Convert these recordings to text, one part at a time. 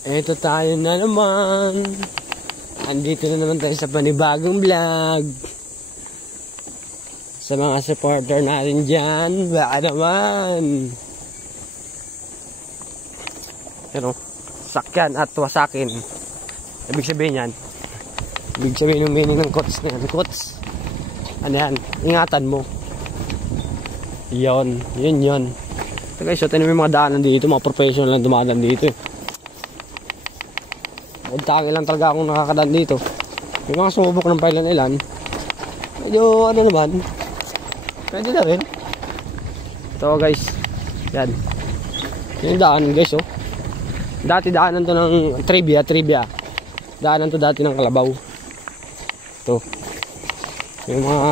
Eto tayo na naman. Andito na naman tayo sa panibagong vlog. Sa mga supporter natin dyan, baka naman. Pero, sakyan at wasakin. Ibig sabihin yan. Ibig sabihin yung meaning ng quotes na yan. Quotes. Ano yan? Ingatan mo. Yun. So guys, so tayo may mga daanan dito. Mga professional lang dumadaan dito eh. Tangi lang talaga akong nakakadaan dito. May mga sumubok ng pailan-ilan. Medyo ano naman. Pwede na rin. Ito guys. Yan. Yung daanan guys oh. Dati daanan to ng trivia. Daanan to dati ng Kalabaw. Ito. Yung mga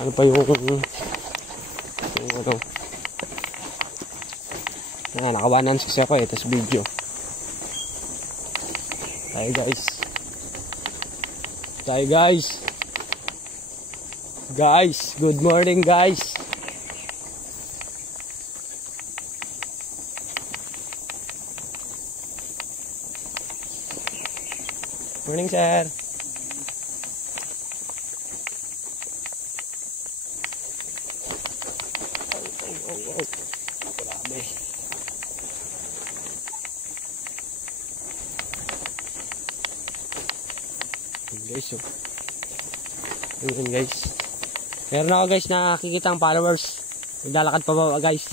ano pa yung ano. Yan, naka 116 ako eh. Tapos video. Tayo guys. Guys, good morning guys. Morning sir. Oh. Grabe. Guys, oh. Ayun guys. Meron ako guys nakikita ang followers. Naglalakad pa ba guys?